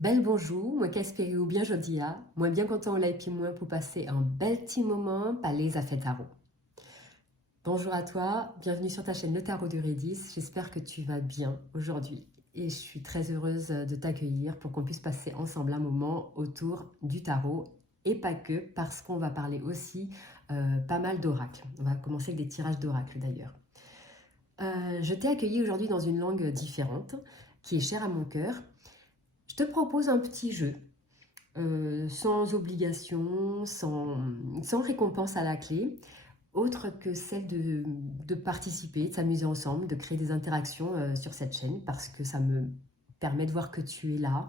Bel bonjour, moi qu'espérez ou bien jodia, moi bien content là et puis moi pour passer un bel petit moment par les affaires tarot. Bonjour à toi, bienvenue sur ta chaîne Le Tarot de Redis, j'espère que tu vas bien aujourd'hui et je suis très heureuse de t'accueillir pour qu'on puisse passer ensemble un moment autour du tarot et pas que parce qu'on va parler aussi pas mal d'oracles. On va commencer avec des tirages d'oracles d'ailleurs. Je t'ai accueilli aujourd'hui dans une langue différente qui est chère à mon cœur. Je te propose un petit jeu sans obligation, sans récompense à la clé, autre que celle de participer, de s'amuser ensemble, de créer des interactions sur cette chaîne, parce que ça me permet de voir que tu es là,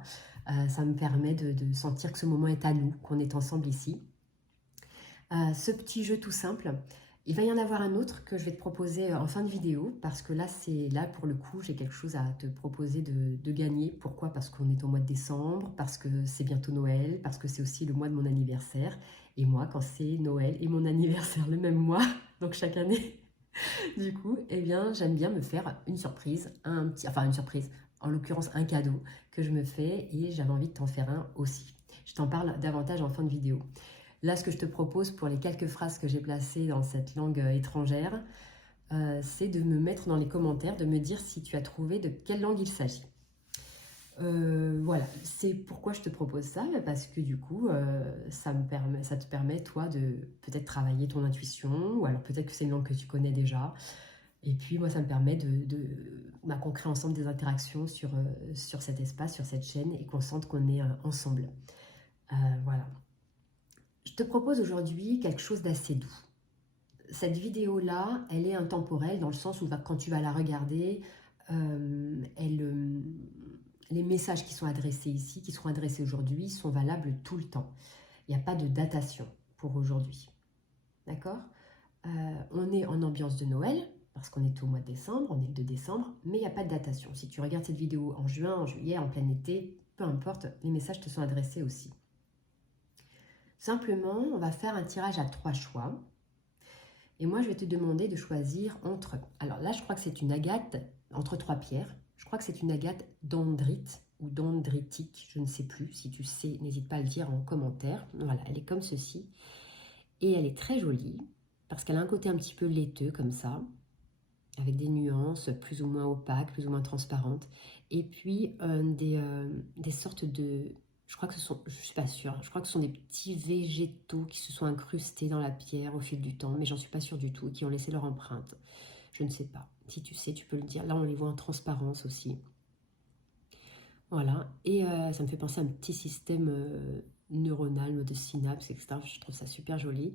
ça me permet de sentir que ce moment est à nous, qu'on est ensemble ici. Ce petit jeu tout simple, il va y en avoir un autre que je vais te proposer en fin de vidéo, parce que là pour le coup, j'ai quelque chose à te proposer de gagner. Pourquoi? Parce qu'on est au mois de décembre, parce que c'est bientôt Noël, parce que c'est aussi le mois de mon anniversaire. Et moi, quand c'est Noël et mon anniversaire le même mois, donc chaque année, du coup, eh bien, j'aime bien me faire une surprise, enfin une surprise, en l'occurrence un cadeau que je me fais et j'avais envie de t'en faire un aussi. Je t'en parle davantage en fin de vidéo. Là, ce que je te propose pour les quelques phrases que j'ai placées dans cette langue étrangère, c'est de me mettre dans les commentaires, de me dire si tu as trouvé de quelle langue il s'agit. Voilà, c'est pourquoi je te propose ça, parce que du coup, ça te permet, toi, de peut-être travailler ton intuition, ou alors peut-être que c'est une langue que tu connais déjà. Et puis, moi, ça me permet qu'on crée ensemble des interactions sur cet espace, sur cette chaîne, et qu'on sente qu'on est ensemble. Voilà. Je te propose aujourd'hui quelque chose d'assez doux. Cette vidéo-là, elle est intemporelle dans le sens où quand tu vas la regarder, les messages qui sont adressés ici, qui seront adressés aujourd'hui, sont valables tout le temps. Il n'y a pas de datation pour aujourd'hui. D'accord? On est en ambiance de Noël, parce qu'on est au mois de décembre, on est le 2 décembre, mais il n'y a pas de datation. Si tu regardes cette vidéo en juin, en juillet, en plein été, peu importe, les messages te sont adressés aussi. Simplement, on va faire un tirage à 3 choix. Et moi, je vais te demander de choisir entre... Alors là, je crois que c'est une agate entre 3 pierres. Je crois que c'est une agate dendrite ou dendritique. Je ne sais plus. Si tu sais, n'hésite pas à le dire en commentaire. Voilà, elle est comme ceci. Et elle est très jolie parce qu'elle a un côté un petit peu laiteux comme ça, avec des nuances plus ou moins opaques, plus ou moins transparentes. Et puis des sortes de... Je crois que ce sont, je suis pas sûre, je crois que ce sont des petits végétaux qui se sont incrustés dans la pierre au fil du temps, mais j'en suis pas sûre du tout, qui ont laissé leur empreinte. Je ne sais pas. Si tu sais, tu peux le dire. Là, on les voit en transparence aussi. Voilà. Et ça me fait penser à un petit système neuronal de synapses, etc. Je trouve ça super joli.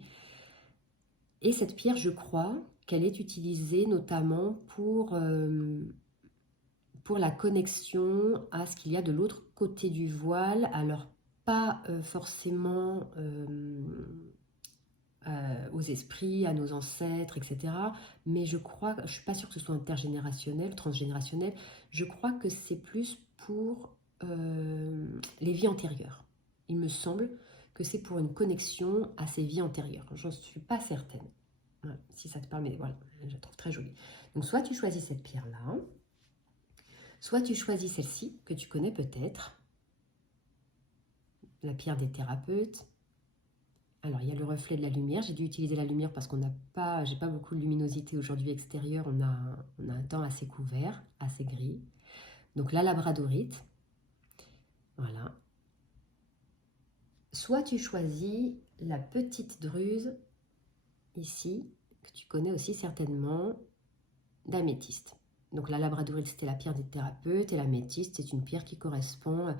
Et cette pierre, je crois qu'elle est utilisée notamment pour la connexion à ce qu'il y a de l'autre côté du voile. Alors, pas forcément aux esprits, à nos ancêtres, etc. Mais je crois, je ne suis pas sûre que ce soit intergénérationnel, transgénérationnel. Je crois que c'est plus pour les vies antérieures. Il me semble que c'est pour une connexion à ces vies antérieures. Je ne suis pas certaine. Voilà, si ça te parle, mais voilà, je la trouve très jolie. Donc, soit tu choisis cette pierre-là, soit tu choisis celle-ci, que tu connais peut-être, la pierre des thérapeutes. Alors, il y a le reflet de la lumière. J'ai dû utiliser la lumière parce j'ai pas beaucoup de luminosité aujourd'hui extérieure. On a un temps assez couvert, assez gris. Donc, la labradorite. Voilà. Soit tu choisis la petite druse, ici, que tu connais aussi certainement, d'améthyste. Donc, la labradorite, c'était la pierre des thérapeutes. Et l'améthyste, c'est une pierre qui correspond,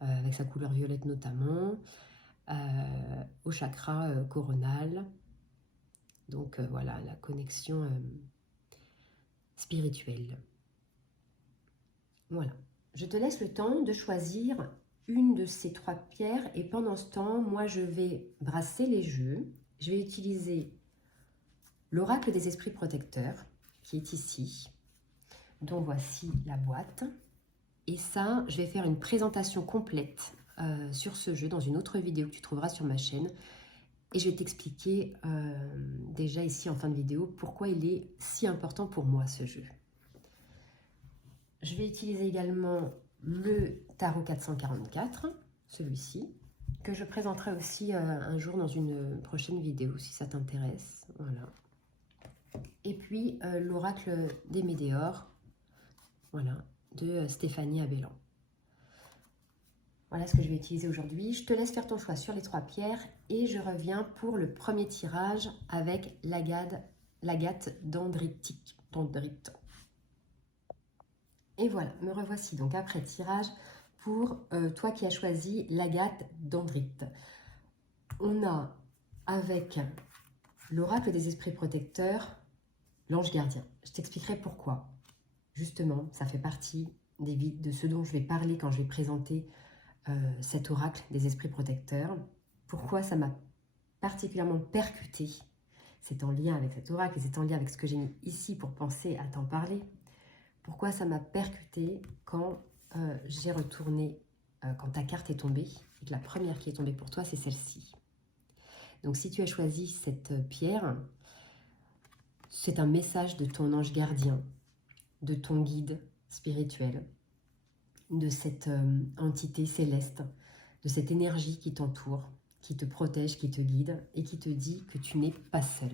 avec sa couleur violette notamment, au chakra coronal. Donc voilà, la connexion spirituelle. Voilà. Je te laisse le temps de choisir une de ces 3 pierres et pendant ce temps, moi je vais brasser les jeux. Je vais utiliser l'oracle des esprits protecteurs qui est ici, dont voici la boîte. Et ça, je vais faire une présentation complète sur ce jeu dans une autre vidéo que tu trouveras sur ma chaîne. Et je vais t'expliquer déjà ici en fin de vidéo pourquoi il est si important pour moi ce jeu. Je vais utiliser également le tarot 444, celui-ci, que je présenterai aussi un jour dans une prochaine vidéo, si ça t'intéresse. Voilà. Et puis, l'oracle des Médéors, voilà, de Stéphanie Abellan. Voilà ce que je vais utiliser aujourd'hui. Je te laisse faire ton choix sur les 3 pierres et je reviens pour le premier tirage avec l'agate dendritique. Et voilà, me revoici donc après tirage pour toi qui as choisi l'agate dendrite. On a avec l'oracle des esprits protecteurs, l'ange gardien. Je t'expliquerai pourquoi. Justement, ça fait partie de ce dont je vais parler quand je vais présenter cet oracle des esprits protecteurs. Pourquoi ça m'a particulièrement percuté. C'est en lien avec cet oracle et c'est en lien avec ce que j'ai mis ici pour penser à t'en parler. Pourquoi ça m'a percuté quand j'ai retourné, quand ta carte est tombée et que la première qui est tombée pour toi, c'est celle-ci. Donc si tu as choisi cette pierre, c'est un message de ton ange gardien, de ton guide spirituel, de cette entité céleste, de cette énergie qui t'entoure, qui te protège, qui te guide et qui te dit que tu n'es pas seul.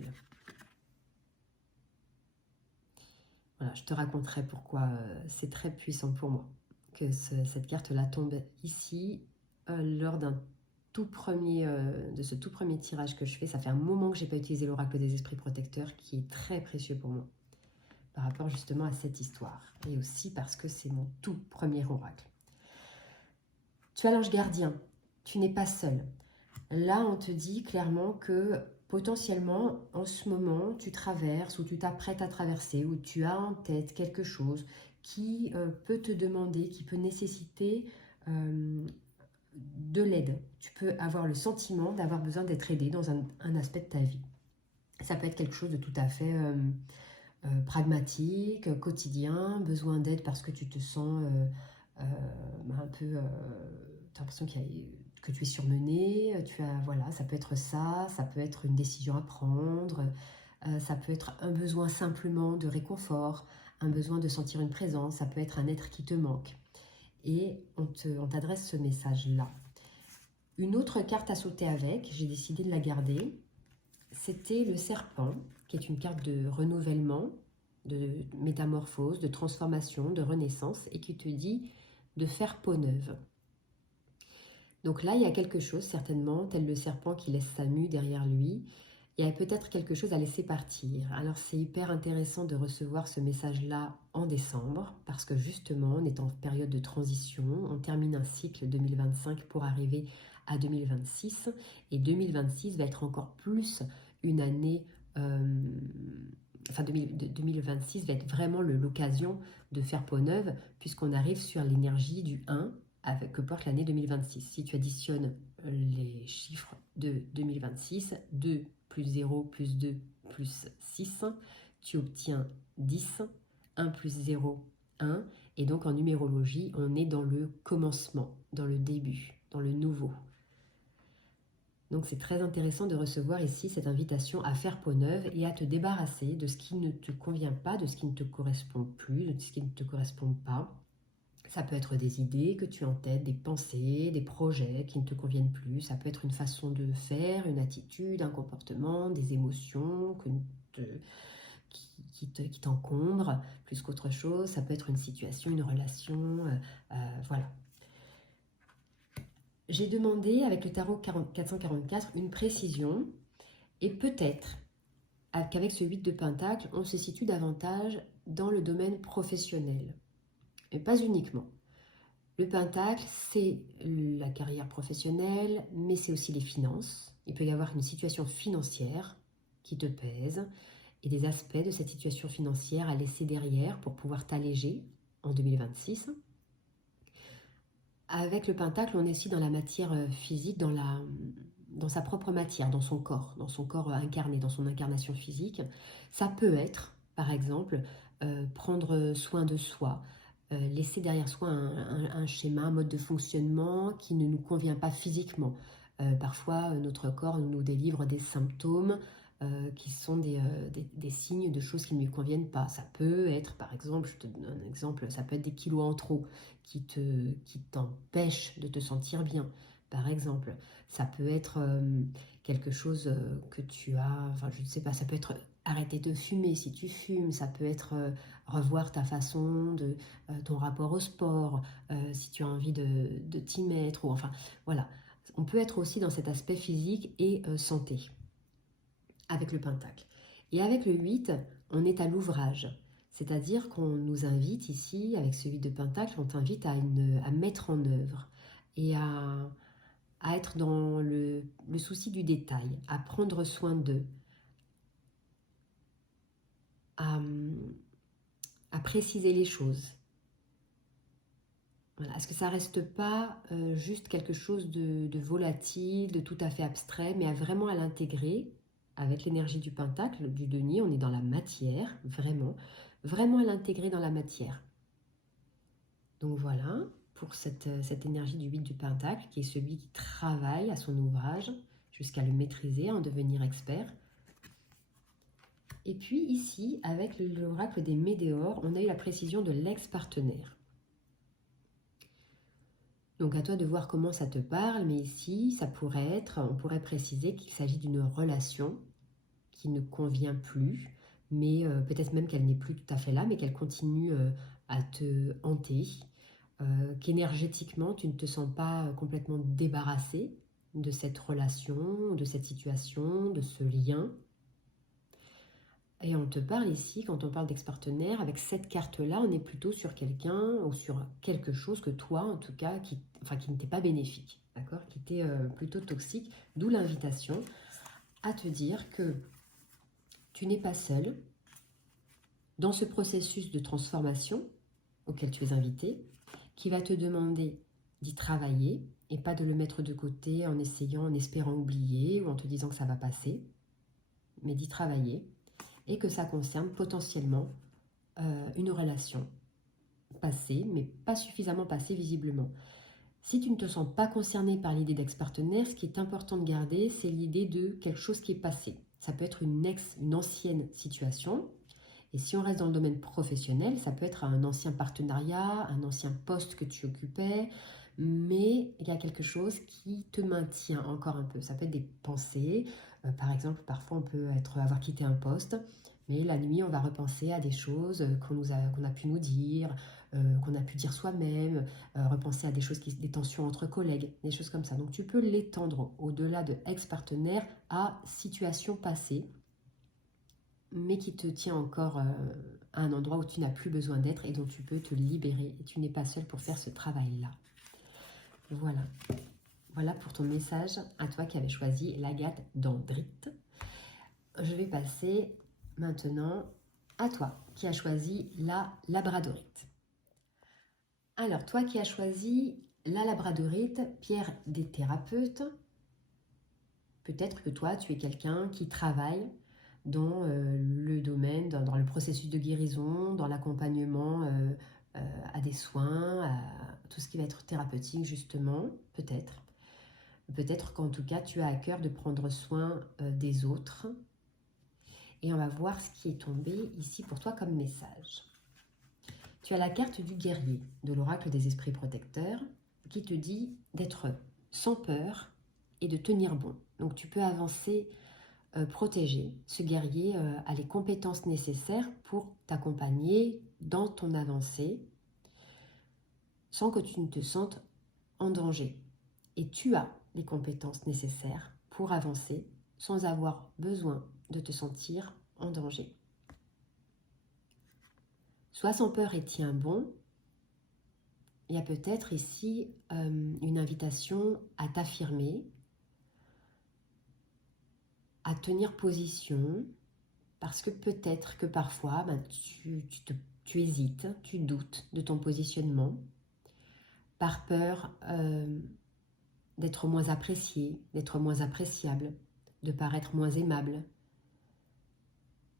Voilà, je te raconterai pourquoi c'est très puissant pour moi que cette carte-là tombe ici lors de ce tout premier tirage que je fais. Ça fait un moment que je n'ai pas utilisé l'oracle des esprits protecteurs qui est très précieux pour moi par rapport justement à cette histoire et aussi parce que c'est mon tout premier oracle. Tu as l'ange gardien, tu n'es pas seul. Là, on te dit clairement que potentiellement, en ce moment, tu traverses ou tu t'apprêtes à traverser ou tu as en tête quelque chose qui peut te demander, qui peut nécessiter de l'aide. Tu peux avoir le sentiment d'avoir besoin d'être aidé dans un aspect de ta vie. Ça peut être quelque chose de tout à fait pragmatique, quotidien, besoin d'aide parce que tu te sens un peu... tu as l'impression que tu es surmené, voilà, ça peut être ça peut être une décision à prendre, ça peut être un besoin simplement de réconfort, un besoin de sentir une présence, ça peut être un être qui te manque. Et on t'adresse ce message-là. Une autre carte à sauter avec, j'ai décidé de la garder, c'était le serpent, qui est une carte de renouvellement, de métamorphose, de transformation, de renaissance, et qui te dit de faire peau neuve. Donc là, il y a quelque chose, certainement, tel le serpent qui laisse sa mue derrière lui. Il y a peut-être quelque chose à laisser partir. Alors, c'est hyper intéressant de recevoir ce message-là en décembre, parce que justement, on est en période de transition. On termine un cycle 2025 pour arriver à 2026. Et 2026 va être encore plus une année... 2026 va être vraiment l'occasion de faire peau neuve, puisqu'on arrive sur l'énergie du 1, que porte l'année 2026. Si tu additionnes les chiffres de 2026, 2 plus 0 plus 2 plus 6, tu obtiens 10, 1 plus 0, 1, et donc en numérologie, on est dans le commencement, dans le début, dans le nouveau. Donc c'est très intéressant de recevoir ici cette invitation à faire peau neuve et à te débarrasser de ce qui ne te convient pas, de ce qui ne te correspond plus, de ce qui ne te correspond pas. Ça peut être des idées que tu as en tête, des pensées, des projets qui ne te conviennent plus. Ça peut être une façon de faire, une attitude, un comportement, des émotions qui t'encombrent plus qu'autre chose. Ça peut être une situation, une relation, voilà. J'ai demandé avec le tarot 444 une précision et peut-être qu'avec ce 8 de Pentacle, on se situe davantage dans le domaine professionnel. Mais pas uniquement. Le Pentacle, c'est la carrière professionnelle, mais c'est aussi les finances. Il peut y avoir une situation financière qui te pèse et des aspects de cette situation financière à laisser derrière pour pouvoir t'alléger en 2026. Avec le Pentacle, on est aussi dans la matière physique, dans sa propre matière, dans son corps incarné, dans son incarnation physique. Ça peut être, par exemple, prendre soin de soi, laisser derrière soi un schéma, un mode de fonctionnement qui ne nous convient pas physiquement. Parfois, notre corps nous délivre des symptômes qui sont des signes de choses qui ne lui conviennent pas. Ça peut être, par exemple, je te donne un exemple, ça peut être des kilos en trop qui t'empêchent de te sentir bien, par exemple. Ça peut être quelque chose que tu as, enfin je ne sais pas, ça peut être arrêter de fumer si tu fumes, ça peut être revoir ta façon de ton rapport au sport, si tu as envie de t'y mettre, ou enfin voilà. On peut être aussi dans cet aspect physique et santé avec le pentacle. Et avec le 8, on est à l'ouvrage. C'est-à-dire qu'on nous invite ici, avec ce 8 de pentacle, on t'invite à mettre en œuvre et à être dans le souci du détail, à prendre soin d'eux, à préciser les choses. Voilà. Est-ce que ça reste pas juste quelque chose de volatile, de tout à fait abstrait, mais vraiment à l'intégrer avec l'énergie du pentacle, du denier, on est dans la matière, vraiment, vraiment à l'intégrer dans la matière. Donc voilà, pour cette énergie du 8 du pentacle, qui est celui qui travaille à son ouvrage jusqu'à le maîtriser, en devenir expert. Et puis ici, avec l'oracle des météores, on a eu la précision de l'ex-partenaire. Donc à toi de voir comment ça te parle, mais ici, ça pourrait être, on pourrait préciser qu'il s'agit d'une relation qui ne convient plus, mais peut-être même qu'elle n'est plus tout à fait là, mais qu'elle continue à te hanter, qu'énergétiquement, tu ne te sens pas complètement débarrassé de cette relation, de cette situation, de ce lien. Et on te parle ici, quand on parle d'ex-partenaire, avec cette carte-là, on est plutôt sur quelqu'un ou sur quelque chose que toi, en tout cas, qui ne t'est pas bénéfique, d'accord, qui t'est plutôt toxique, d'où l'invitation à te dire que tu n'es pas seul dans ce processus de transformation auquel tu es invité, qui va te demander d'y travailler et pas de le mettre de côté en essayant, en espérant oublier ou en te disant que ça va passer, mais d'y travailler. Et que ça concerne potentiellement une relation passée, mais pas suffisamment passée visiblement. Si tu ne te sens pas concerné par l'idée d'ex-partenaire, ce qui est important de garder, c'est l'idée de quelque chose qui est passé. Ça peut être une ancienne situation, et si on reste dans le domaine professionnel, ça peut être un ancien partenariat, un ancien poste que tu occupais, mais il y a quelque chose qui te maintient encore un peu. Ça peut être des pensées, par exemple, parfois on peut avoir quitté un poste, mais la nuit on va repenser à des choses qu'on a pu nous dire, qu'on a pu dire soi-même, repenser à des choses, des tensions entre collègues, des choses comme ça. Donc tu peux l'étendre au-delà de ex-partenaire à situation passée, mais qui te tient encore à un endroit où tu n'as plus besoin d'être et dont tu peux te libérer. Et tu n'es pas seul pour faire ce travail-là. Voilà. Voilà pour ton message à toi qui avais choisi l'agate dendrite. Je vais passer maintenant à toi qui as choisi la labradorite. Alors, toi qui as choisi la labradorite, pierre des thérapeutes, peut-être que toi, tu es quelqu'un qui travaille dans le domaine, dans le processus de guérison, dans l'accompagnement à des soins, à tout ce qui va être thérapeutique justement, peut-être. Peut-être qu'en tout cas, tu as à cœur de prendre soin des autres. Et on va voir ce qui est tombé ici pour toi comme message. Tu as la carte du guerrier, de l'oracle des esprits protecteurs, qui te dit d'être sans peur et de tenir bon. Donc tu peux avancer protégé. Ce guerrier a les compétences nécessaires pour t'accompagner dans ton avancée sans que tu ne te sentes en danger. Et tu as les compétences nécessaires pour avancer sans avoir besoin de te sentir en danger. Sois sans peur et tiens bon. Il y a peut-être ici une invitation à t'affirmer, à tenir position, parce que peut-être que parfois tu hésites, tu doutes de ton positionnement, par peur d'être moins apprécié, d'être moins appréciable, de paraître moins aimable.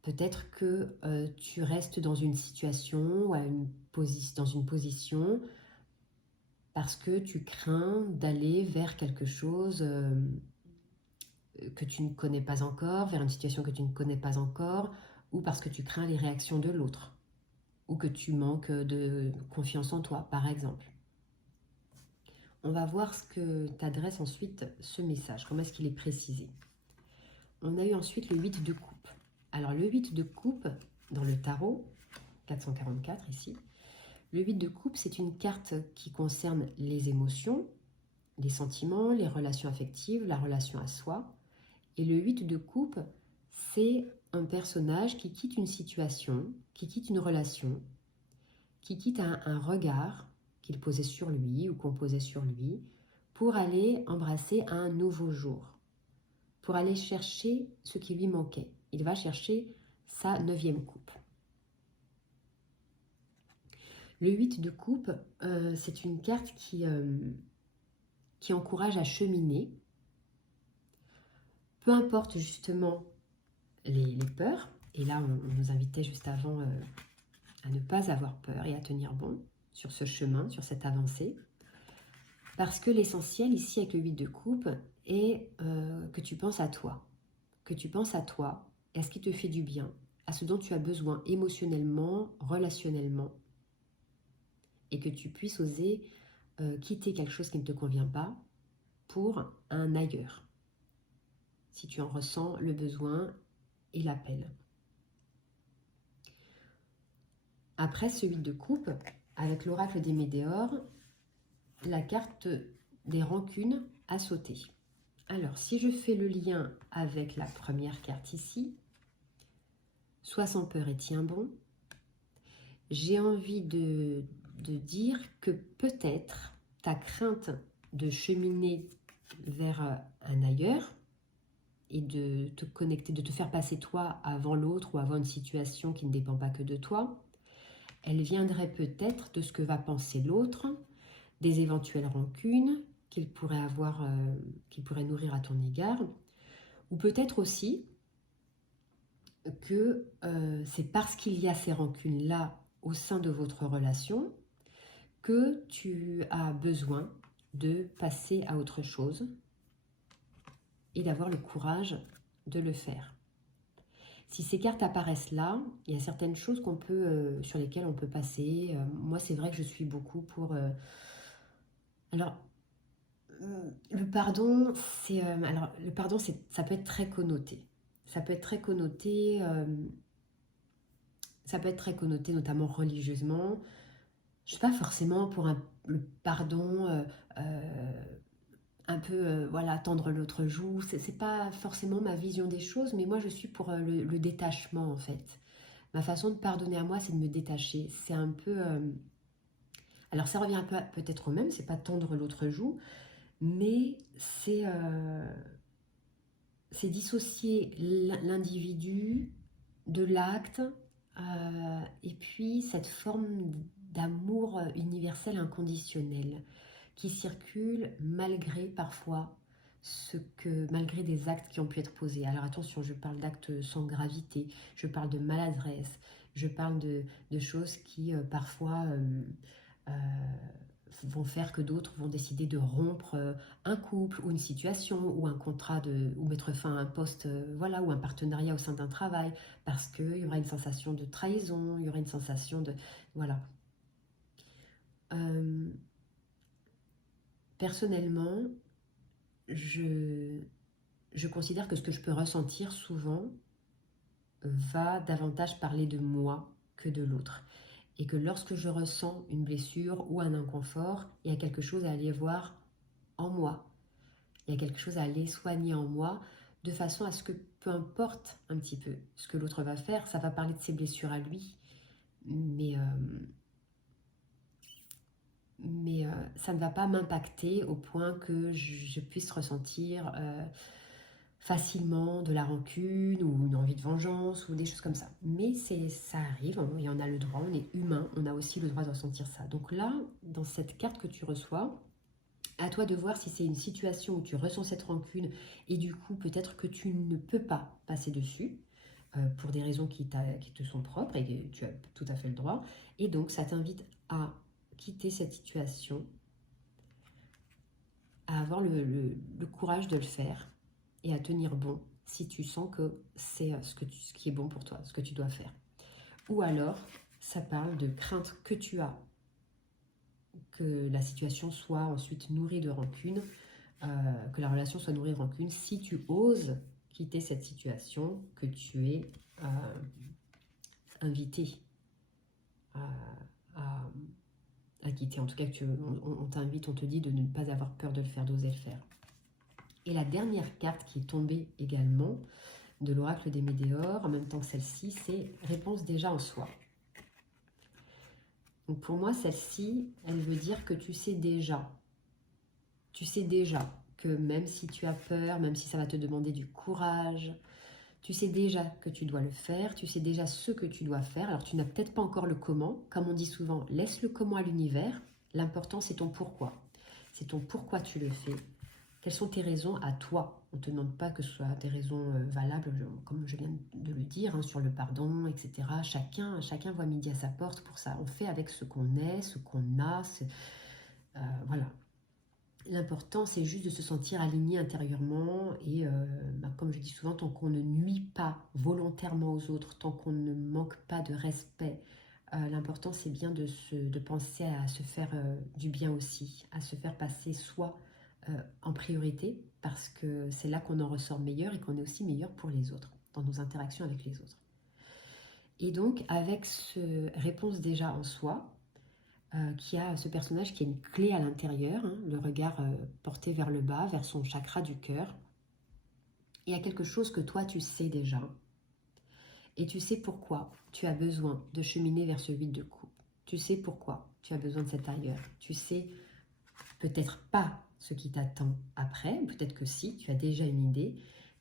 Peut-être que tu restes dans une situation ou dans une position parce que tu crains d'aller vers quelque chose que tu ne connais pas encore, vers une situation que tu ne connais pas encore, ou parce que tu crains les réactions de l'autre, ou que tu manques de confiance en toi, par exemple. On va voir ce que t'adresse ensuite ce message, comment est-ce qu'il est précisé. On a eu ensuite le 8 de coupe. Alors le 8 de coupe, dans le tarot, 444 ici, le 8 de coupe, c'est une carte qui concerne les émotions, les sentiments, les relations affectives, la relation à soi. Et le 8 de coupe, c'est un personnage qui quitte une situation, qui quitte une relation, qui quitte un regard qu'il posait sur lui ou qu'on posait sur lui, pour aller embrasser un nouveau jour, pour aller chercher ce qui lui manquait. Il va chercher sa 9e coupe. Le 8 de coupe, c'est une carte qui encourage à cheminer, peu importe justement les peurs. Et là, on nous invitait juste avant à ne pas avoir peur et à tenir bon sur ce chemin, sur cette avancée. Parce que l'essentiel ici avec le 8 de coupe est que tu penses à toi. Que tu penses à toi, à ce qui te fait du bien, à ce dont tu as besoin émotionnellement, relationnellement. Et que tu puisses oser quitter quelque chose qui ne te convient pas pour un ailleurs. Si tu en ressens le besoin et l'appel. Après ce 8 de coupe, avec l'oracle des Médéors, la carte des rancunes a sauté. Alors, si je fais le lien avec la première carte ici, sois sans peur et tiens bon, j'ai envie de dire que peut-être ta crainte de cheminer vers un ailleurs et de te connecter, de te faire passer toi avant l'autre ou avant une situation qui ne dépend pas que de toi, elle viendrait peut-être de ce que va penser l'autre, des éventuelles rancunes qu'il pourrait avoir, qu'il pourrait nourrir à ton égard, ou peut-être aussi que c'est parce qu'il y a ces rancunes-là au sein de votre relation que tu as besoin de passer à autre chose et d'avoir le courage de le faire. Si ces cartes apparaissent là, il y a certaines choses qu'on peut, sur lesquelles on peut passer. Moi, c'est vrai que je suis beaucoup pour... alors, le pardon, ça peut être très connoté. Ça peut être très connoté, notamment religieusement. Je ne suis pas forcément pour le pardon un peu, voilà, tendre l'autre joue. C'est pas forcément ma vision des choses, mais moi je suis pour le détachement en fait. Ma façon de pardonner à moi, c'est de me détacher. C'est un peu... alors ça revient un peu peut-être au même, c'est pas tendre l'autre joue, mais c'est dissocier l'individu de l'acte et puis cette forme d'amour universel inconditionnel qui circule malgré parfois malgré des actes qui ont pu être posés. Alors attention, je parle d'actes sans gravité, je parle de maladresse, je parle de choses qui parfois vont faire que d'autres vont décider de rompre un couple ou une situation ou un contrat ou mettre fin à un poste, voilà, ou un partenariat au sein d'un travail parce qu'il y aura une sensation de trahison, il y aura une sensation de... Voilà. Personnellement, je considère que ce que je peux ressentir souvent va davantage parler de moi que de l'autre. Et que lorsque je ressens une blessure ou un inconfort, il y a quelque chose à aller voir en moi. Il y a quelque chose à aller soigner en moi, de façon à ce que, peu importe un petit peu ce que l'autre va faire, ça va parler de ses blessures à lui, mais ça ne va pas m'impacter au point que je puisse ressentir facilement de la rancune ou une envie de vengeance ou des choses comme ça. Mais ça arrive, et on a le droit, on est humain, on a aussi le droit de ressentir ça. Donc là, dans cette carte que tu reçois, à toi de voir si c'est une situation où tu ressens cette rancune et du coup peut-être que tu ne peux pas passer dessus pour des raisons qui te sont propres et que tu as tout à fait le droit. Et donc ça t'invite à quitter cette situation, à avoir le courage de le faire et à tenir bon si tu sens que c'est ce qui est bon pour toi, ce que tu dois faire. Ou alors, ça parle de crainte que tu as, que la situation soit ensuite nourrie de rancune, que la relation soit nourrie de rancune, si tu oses quitter cette situation que tu es invité à, à- à quitter. En tout cas, on t'invite, on te dit de ne pas avoir peur de le faire, d'oser le faire. Et la dernière carte qui est tombée également de l'oracle des Médéors, en même temps que celle-ci, c'est réponse déjà en soi. Donc pour moi, celle-ci, elle veut dire que tu sais déjà que même si tu as peur, même si ça va te demander du courage, tu sais déjà que tu dois le faire, tu sais déjà ce que tu dois faire. Alors tu n'as peut-être pas encore le comment, comme on dit souvent, laisse le comment à l'univers. L'important c'est ton pourquoi. C'est ton pourquoi tu le fais. Quelles sont tes raisons à toi? On ne te demande pas que ce soit des raisons valables, comme je viens de le dire, hein, sur le pardon, etc. Chacun voit midi à sa porte pour ça. On fait avec ce qu'on est, ce qu'on a. Voilà. L'important, c'est juste de se sentir aligné intérieurement et, comme je dis souvent, tant qu'on ne nuit pas volontairement aux autres, tant qu'on ne manque pas de respect, l'important, c'est bien de penser à se faire du bien aussi, à se faire passer soi en priorité, parce que c'est là qu'on en ressort meilleur et qu'on est aussi meilleur pour les autres, dans nos interactions avec les autres. Et donc, avec ce réponse déjà en soi, qui a ce personnage qui a une clé à l'intérieur, hein, le regard porté vers le bas, vers son chakra du cœur. Il y a quelque chose que toi tu sais déjà, et tu sais pourquoi tu as besoin de cheminer vers ce vide de coupe. Tu sais pourquoi tu as besoin de cet ailleurs. Tu sais peut-être pas ce qui t'attend après, peut-être que si, tu as déjà une idée,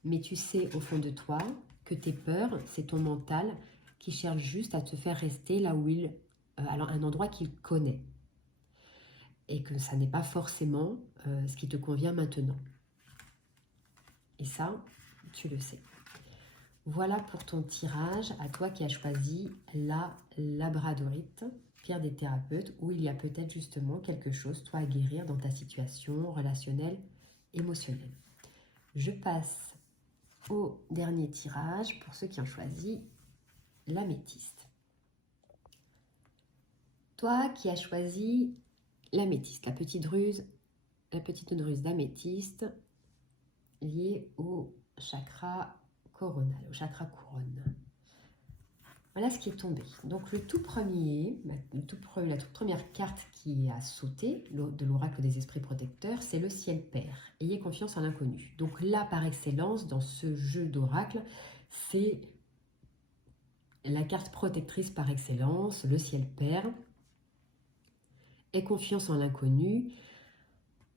mais tu sais au fond de toi que tes peurs, c'est ton mental qui cherche juste à te faire rester là où alors un endroit qu'il connaît. Et que ça n'est pas forcément ce qui te convient maintenant. Et ça, tu le sais. Voilà pour ton tirage, à toi qui as choisi la labradorite, pierre des thérapeutes, où il y a peut-être justement quelque chose, toi, à guérir dans ta situation relationnelle, émotionnelle. Je passe au dernier tirage pour ceux qui ont choisi l'améthyste. Toi qui as choisi l'améthyste, la petite ruse d'améthyste, lié au chakra coronal, au chakra couronne. Voilà ce qui est tombé. Donc le tout premier, la toute première carte qui a sauté de l'oracle des esprits protecteurs, c'est le ciel père. Ayez confiance en l'inconnu. Donc là, par excellence, dans ce jeu d'oracle, c'est la carte protectrice par excellence, le ciel père. Aie confiance en l'inconnu.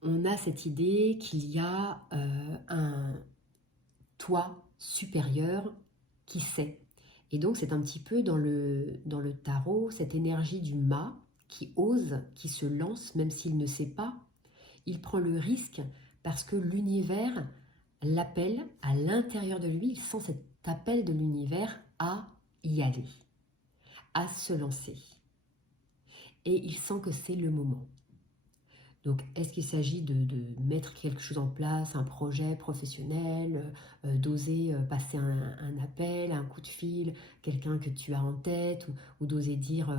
On a cette idée qu'il y a un toi supérieur qui sait. Et donc c'est un petit peu dans le tarot, cette énergie du mât qui ose, qui se lance, même s'il ne sait pas. Il prend le risque parce que l'univers l'appelle à l'intérieur de lui, il sent cet appel de l'univers à y aller, à se lancer. Et il sent que c'est le moment. Donc, est-ce qu'il s'agit de mettre quelque chose en place, un projet professionnel, d'oser passer un appel, un coup de fil, quelqu'un que tu as en tête, ou d'oser dire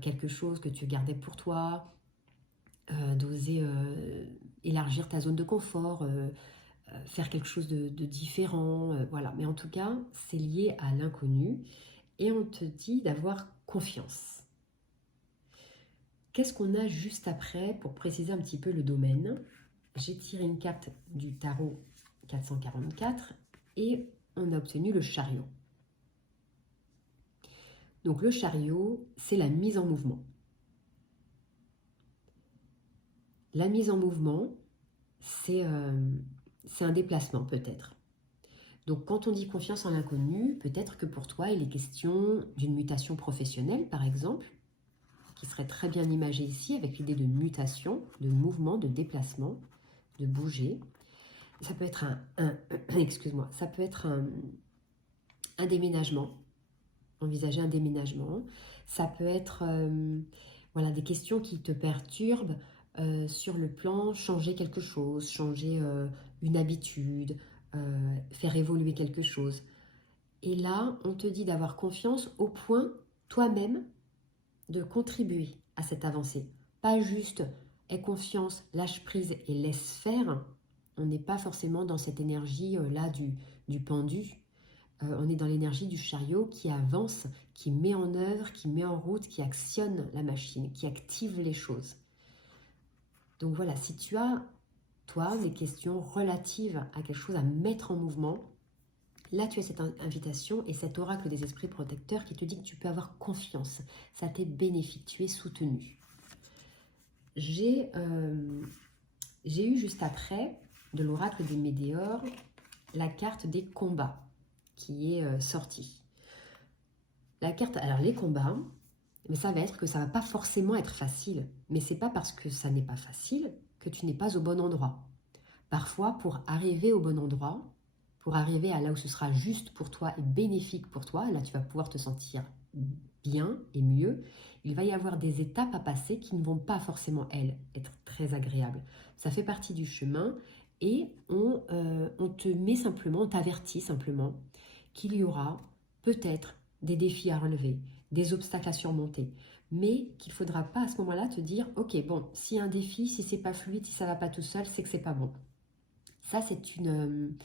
quelque chose que tu gardais pour toi, d'oser élargir ta zone de confort, faire quelque chose de différent, voilà. Mais en tout cas, c'est lié à l'inconnu et on te dit d'avoir confiance. Qu'est-ce qu'on a juste après pour préciser un petit peu le domaine? J'ai tiré une carte du tarot 444 et on a obtenu le chariot. Donc le chariot, c'est la mise en mouvement. La mise en mouvement, c'est un déplacement peut-être. Donc quand on dit confiance en l'inconnu, peut-être que pour toi, il est question d'une mutation professionnelle, par exemple, qui serait très bien imagée ici avec l'idée de mutation, de mouvement, de déplacement, de bouger. Ça peut être excuse-moi, ça peut être un déménagement, envisager un déménagement. Ça peut être voilà, des questions qui te perturbent sur le plan changer quelque chose, changer une habitude, faire évoluer quelque chose. Et là, on te dit d'avoir confiance au point, toi-même, de contribuer à cette avancée. Pas juste aie confiance, lâche prise et laisse faire. On n'est pas forcément dans cette énergie-là du pendu. On est dans l'énergie du chariot qui avance, qui met en œuvre, qui met en route, qui actionne la machine, qui active les choses. Donc voilà, si tu as, toi, des questions relatives à quelque chose à mettre en mouvement, là tu as cette invitation et cet oracle des esprits protecteurs qui te dit que tu peux avoir confiance. Ça t'est bénéfique, tu es soutenu. J'ai eu juste après, de l'oracle des météores, la carte des combats qui est sortie. La carte, alors les combats, mais ça va être que ça va pas forcément être facile. Mais c'est pas parce que ça n'est pas facile que tu n'es pas au bon endroit. Parfois, pour arriver au bon endroit, pour arriver à là où ce sera juste pour toi et bénéfique pour toi, là tu vas pouvoir te sentir bien et mieux, il va y avoir des étapes à passer qui ne vont pas forcément, elles, être très agréables. Ça fait partie du chemin et on te met simplement, on t'avertit simplement qu'il y aura peut-être des défis à relever, des obstacles à surmonter, mais qu'il ne faudra pas à ce moment-là te dire « Ok, bon, s'il y a un défi, si c'est pas fluide, si ça ne va pas tout seul, c'est que c'est pas bon. » Ça, c'est une...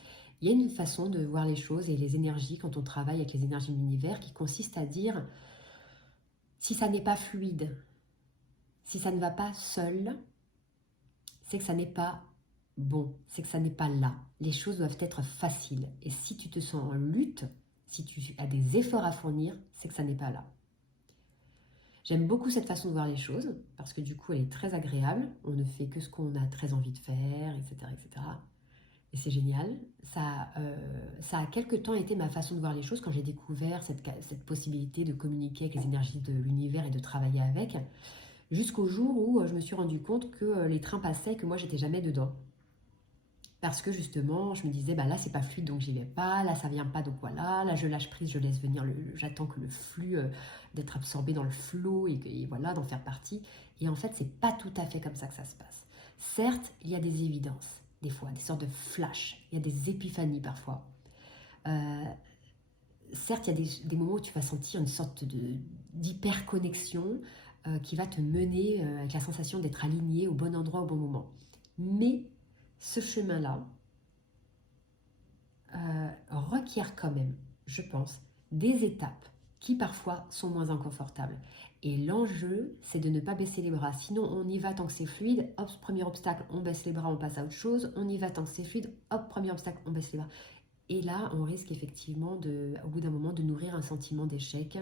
il y a une façon de voir les choses et les énergies quand on travaille avec les énergies de l'univers qui consiste à dire si ça n'est pas fluide, si ça ne va pas seul, c'est que ça n'est pas bon, c'est que ça n'est pas là. Les choses doivent être faciles. Et si tu te sens en lutte, si tu as des efforts à fournir, c'est que ça n'est pas là. J'aime beaucoup cette façon de voir les choses parce que du coup, elle est très agréable. On ne fait que ce qu'on a très envie de faire, etc., etc. Et c'est génial. Ça a quelque temps été ma façon de voir les choses quand j'ai découvert cette possibilité de communiquer avec les énergies de l'univers et de travailler avec, jusqu'au jour où je me suis rendu compte que les trains passaient et que moi, j'étais jamais dedans. Parce que justement, je me disais, bah là, c'est pas fluide, donc j'y vais pas. Là, ça vient pas, donc voilà. Là, je lâche prise, je laisse venir. J'attends que le flux, d'être absorbé dans le flot et voilà, d'en faire partie. Et en fait, c'est pas tout à fait comme ça que ça se passe. Certes, il y a des évidences, des fois, des sortes de flash. Il y a des épiphanies parfois. Certes, il y a des moments où tu vas sentir une sorte d'hyper-connexion qui va te mener avec la sensation d'être aligné au bon endroit au bon moment. Mais ce chemin-là requiert quand même, je pense, des étapes qui parfois sont moins inconfortables. Et l'enjeu, c'est de ne pas baisser les bras. Sinon, on y va tant que c'est fluide. Hop, premier obstacle, on baisse les bras, on passe à autre chose. On y va tant que c'est fluide. Hop, premier obstacle, on baisse les bras. Et là, on risque effectivement, au bout d'un moment, de nourrir un sentiment d'échec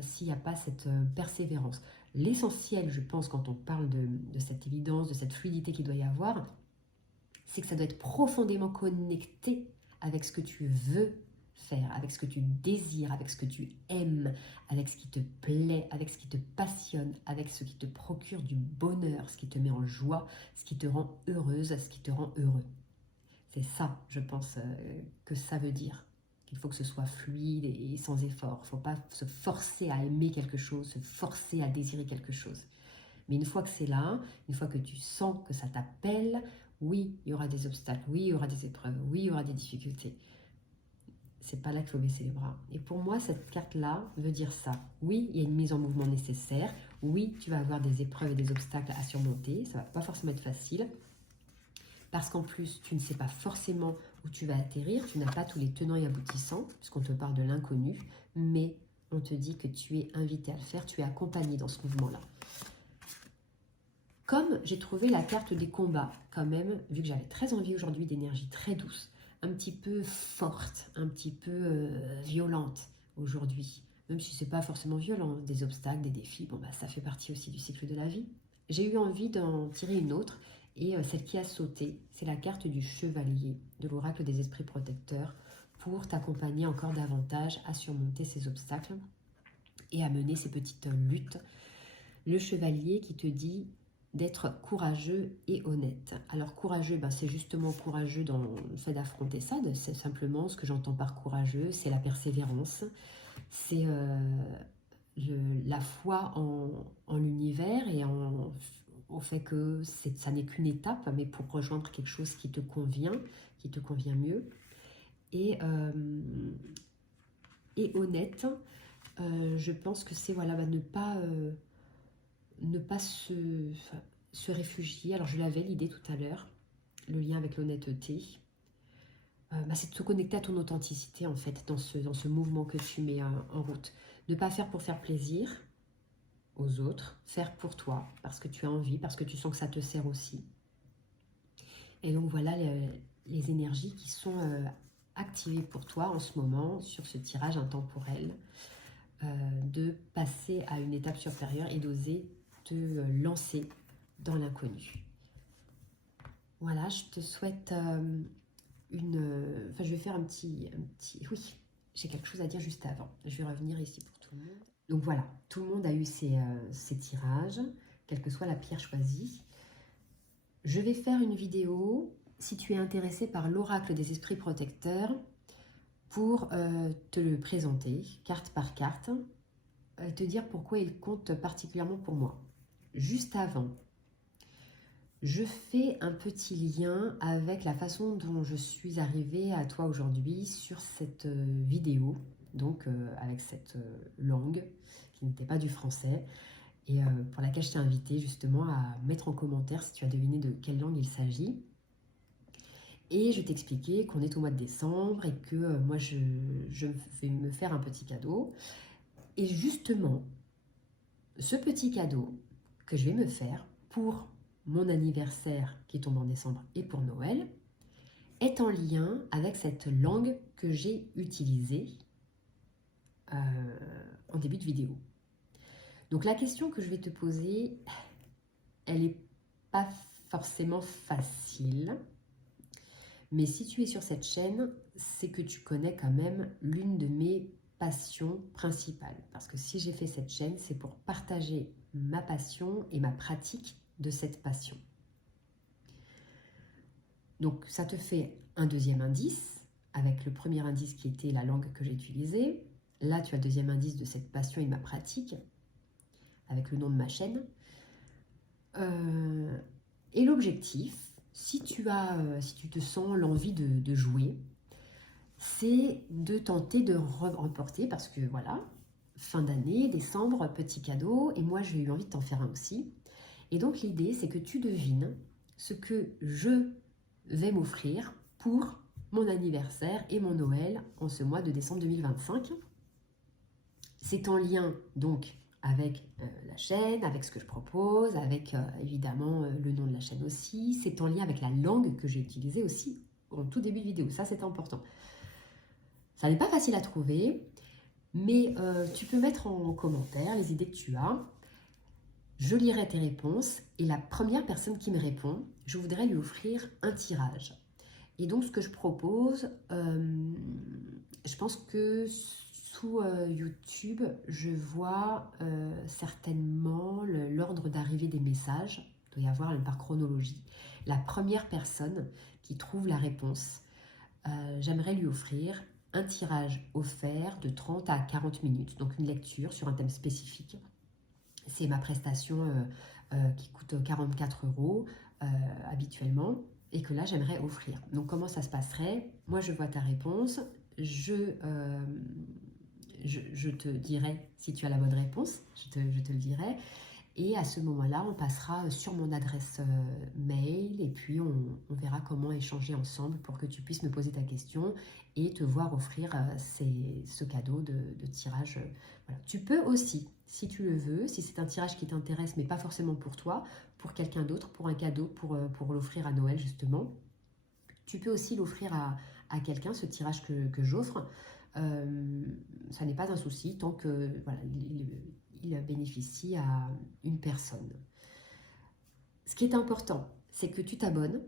s'il n'y a pas cette persévérance. L'essentiel, je pense, quand on parle de cette évidence, de cette fluidité qu'il doit y avoir, c'est que ça doit être profondément connecté avec ce que tu veux faire, avec ce que tu désires, avec ce que tu aimes, avec ce qui te plaît, avec ce qui te passionne, avec ce qui te procure du bonheur, ce qui te met en joie, ce qui te rend heureuse, ce qui te rend heureux. C'est ça, je pense, que ça veut dire. Qu'il faut que ce soit fluide et sans effort. Il ne faut pas se forcer à aimer quelque chose, se forcer à désirer quelque chose. Mais une fois que c'est là, une fois que tu sens que ça t'appelle, oui, il y aura des obstacles, oui, il y aura des épreuves, oui, il y aura des difficultés. C'est pas là qu'il faut baisser les bras. Et pour moi, cette carte-là veut dire ça. Oui, il y a une mise en mouvement nécessaire. Oui, tu vas avoir des épreuves et des obstacles à surmonter. Ça va pas forcément être facile. Parce qu'en plus, tu ne sais pas forcément où tu vas atterrir. Tu n'as pas tous les tenants et aboutissants, puisqu'on te parle de l'inconnu. Mais on te dit que tu es invité à le faire. Tu es accompagné dans ce mouvement-là. Comme j'ai trouvé la carte des combats, quand même, vu que j'avais très envie aujourd'hui d'énergie très douce, un petit peu forte, un petit peu violente aujourd'hui, même si c'est pas forcément violent, des obstacles, des défis, bon bah ça fait partie aussi du cycle de la vie. J'ai eu envie d'en tirer une autre, et celle qui a sauté, c'est la carte du chevalier, de l'oracle des esprits protecteurs, pour t'accompagner encore davantage à surmonter ces obstacles et à mener ces petites luttes. Le chevalier qui te dit d'être courageux et honnête. Alors courageux, ben, c'est justement courageux dans le fait d'affronter ça, c'est simplement ce que j'entends par courageux, c'est la persévérance, c'est la foi en l'univers et au fait que ça n'est qu'une étape, mais pour rejoindre quelque chose qui te convient mieux. et honnête. Je pense que c'est voilà, ne pas se réfugier. Alors je l'avais l'idée tout à l'heure, le lien avec l'honnêteté. C'est de te connecter à ton authenticité en fait dans ce mouvement que tu mets en route. Ne pas faire pour faire plaisir aux autres, faire pour toi, parce que tu as envie, parce que tu sens que ça te sert aussi. Et donc voilà les énergies qui sont activées pour toi en ce moment sur ce tirage intemporel, de passer à une étape supérieure et d'oser te lancer dans l'inconnu. Voilà, je te souhaite je vais faire un petit... Oui, j'ai quelque chose à dire juste avant. Je vais revenir ici pour tout le monde. Donc voilà, tout le monde a eu ses tirages, quelle que soit la pierre choisie. Je vais faire une vidéo, si tu es intéressé par l'oracle des esprits protecteurs, pour te le présenter, carte par carte, te dire pourquoi il compte particulièrement pour moi. Juste avant, je fais un petit lien avec la façon dont je suis arrivée à toi aujourd'hui sur cette vidéo, donc avec cette langue qui n'était pas du français, et pour laquelle je t'ai invité justement à mettre en commentaire si tu as deviné de quelle langue il s'agit. Et je t'expliquais qu'on est au mois de décembre et que moi je vais me faire un petit cadeau. Et justement, ce petit cadeau que je vais me faire pour mon anniversaire qui tombe en décembre et pour Noël est en lien avec cette langue que j'ai utilisée en début de vidéo. Donc la question que je vais te poser, elle n'est pas forcément facile, mais si tu es sur cette chaîne, c'est que tu connais quand même l'une de mes passions principales. Parce que si j'ai fait cette chaîne, c'est pour partager ma passion et ma pratique de cette passion. Donc ça te fait un deuxième indice, avec le premier indice qui était la langue que j'ai utilisée. Là, tu as le deuxième indice de cette passion et de ma pratique, avec le nom de ma chaîne. Et l'objectif, si tu te sens l'envie de jouer, c'est de tenter de remporter, parce que voilà, fin d'année, décembre, petit cadeau, et moi j'ai eu envie de t'en faire un aussi. Et donc l'idée, c'est que tu devines ce que je vais m'offrir pour mon anniversaire et mon Noël en ce mois de décembre 2025. C'est en lien donc avec la chaîne, avec ce que je propose, avec évidemment le nom de la chaîne aussi. C'est en lien avec la langue que j'ai utilisée aussi en tout début de vidéo. Ça, c'est important. Ça n'est pas facile à trouver, mais tu peux mettre en commentaire les idées que tu as. Je lirai tes réponses et la première personne qui me répond, je voudrais lui offrir un tirage. Et donc, ce que je propose, je pense que sous YouTube, je vois certainement l'ordre d'arrivée des messages. Il doit y avoir par chronologie. La première personne qui trouve la réponse, j'aimerais lui offrir un tirage offert de 30 à 40 minutes. Donc, une lecture sur un thème spécifique. C'est ma prestation qui coûte 44 € habituellement et que là j'aimerais offrir. Donc comment ça se passerait? Moi je vois ta réponse, je te dirai si tu as la bonne réponse, je te le dirai. Et à ce moment-là, on passera sur mon adresse mail et puis on verra comment échanger ensemble pour que tu puisses me poser ta question et te voir offrir ce cadeau de tirage. Voilà. Tu peux aussi, si tu le veux, si c'est un tirage qui t'intéresse, mais pas forcément pour toi, pour quelqu'un d'autre, pour un cadeau, pour l'offrir à Noël justement, tu peux aussi l'offrir à quelqu'un, ce tirage que j'offre. Ça n'est pas un souci tant que voilà, il bénéficie à une personne. Ce qui est important, c'est que tu t'abonnes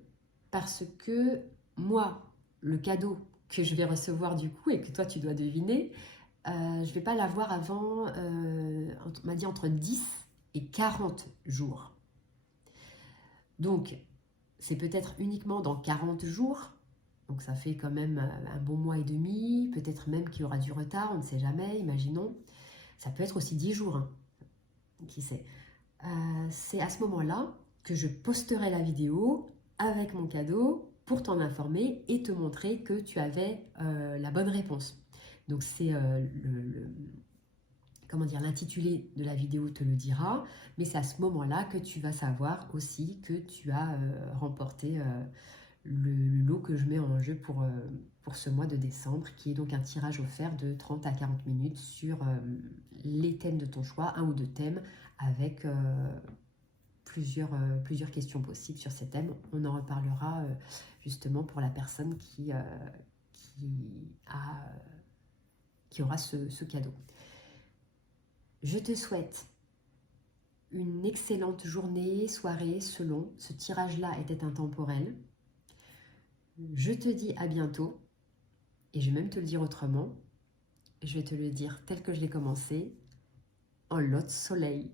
parce que moi, le cadeau que je vais recevoir du coup et que toi tu dois deviner, je ne vais pas l'avoir avant, on m'a dit entre 10 et 40 jours. Donc, c'est peut-être uniquement dans 40 jours. Donc ça fait quand même un bon mois et demi, peut-être même qu'il y aura du retard, on ne sait jamais, imaginons. Ça peut être aussi 10 jours, hein. Qui sait. C'est à ce moment-là que je posterai la vidéo avec mon cadeau pour t'en informer et te montrer que tu avais la bonne réponse. Donc c'est comment dire, l'intitulé de la vidéo te le dira, mais c'est à ce moment-là que tu vas savoir aussi que tu as remporté le lot que je mets en jeu pour ce mois de décembre, qui est donc un tirage offert de 30 à 40 minutes sur les thèmes de ton choix, un ou deux thèmes, avec plusieurs questions possibles sur ces thèmes. On en reparlera justement pour la personne qui aura ce cadeau. Je te souhaite une excellente journée, soirée, selon. Ce tirage-là était intemporel. Je te dis à bientôt, et je vais même te le dire autrement. Je vais te le dire tel que je l'ai commencé, en lot soleil.